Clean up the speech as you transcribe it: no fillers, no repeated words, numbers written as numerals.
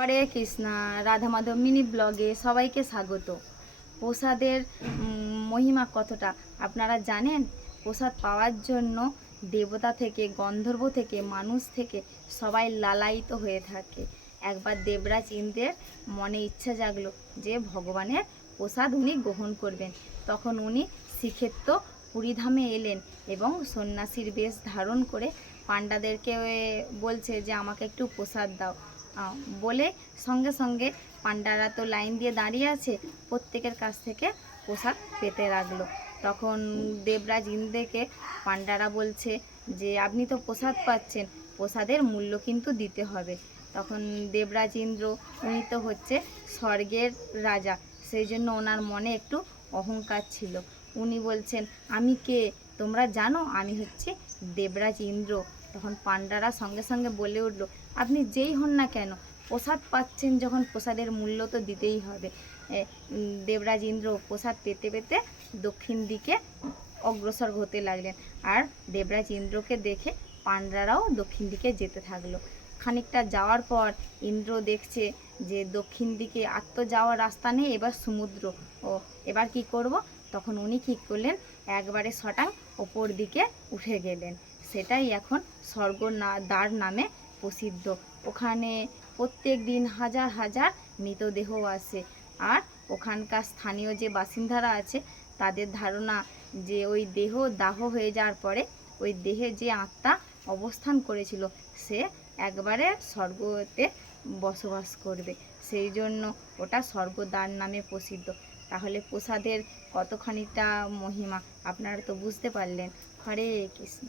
হরে Krishna. Radha Madhav mini ব্লগে সবাইকে স্বাগত। প্রসাদের মহিমা কতটা আপনারা জানেন? প্রসাদ পাওয়ার জন্য দেবতা থেকে, গন্ধর্ব থেকে, মানুষ থেকে সবাই লালায়িত হয়ে থাকে। একবার দেবরাজ ইন্দ্রের মনে ইচ্ছা জাগলো যে ভগবানের প্রসাদ উনি গ্রহণ করবেন। তখন উনি শ্রীক্ষেত্র পুরীধামে এলেন এবং সন্ন্যাসীর বেশ ধারণ করে পাণ্ডাদেরকে বলছে যে আমাকে একটু প্রসাদ দাও বলে সঙ্গে সঙ্গে পাণ্ডারা তো লাইন দিয়ে দাঁড়িয়ে আছে, প্রত্যেকের কাছ থেকে প্রসাদ পেতে লাগলো। তখন দেবরাজ ইন্দ্রকে পাণ্ডারা বলছে যে আপনি তো প্রসাদ পাচ্ছেন, প্রসাদের মূল্য কিন্তু দিতে হবে। তখন দেবরাজ ইন্দ্র উনি তো হচ্ছে স্বর্গের রাজা, সেই জন্য ওনার মনে একটু অহংকার ছিল। উনি বলছেন আমি কে তোমরা জানো? আমি হচ্ছে দেবরাজ ইন্দ্র। তখন পাণ্ডারা সঙ্গে সঙ্গে বলে উঠল আপনি যেই হন না কেন, প্রসাদ পাচ্ছেন যখন প্রসাদের মূল্য তো দিতেই হবে। দেবরাজ ইন্দ্র প্রসাদ পেতে পেতে দক্ষিণ দিকে অগ্রসর হতে লাগলেন, আর দেবরাজ ইন্দ্রকে দেখে পাণ্ডারাও দক্ষিণ দিকে যেতে থাকলো। খানিকটা যাওয়ার পর ইন্দ্র দেখছে যে দক্ষিণ দিকে আর তো যাওয়ার রাস্তা নেই, এবার সমুদ্র। ও এবার কি করব? তখন উনি কী করলেন, একবারে শটাং ওপর দিকে উঠে গেলেন। সেটাই এখন স্বর্গদ্বার নামে প্রসিদ্ধ। ওখানে প্রত্যেক দিন হাজার হাজার মৃতদেহ আসে, আর ওখানকার স্থানীয় যে বাসিন্দারা আছে তাদের ধারণা যে ওই দেহ দাহ হয়ে যাওয়ার পরে ওই দেহে যে আত্মা অবস্থান করেছিল সে একবারে স্বর্গতে বসবাস করবে, সেই জন্য ওটা স্বর্গদ্বার নামে প্রসিদ্ধ। তাহলে প্রসাদের কতখানিটা মহিমা আপনারা তো বুঝতে পারলেন। হরে কৃষ্ণ।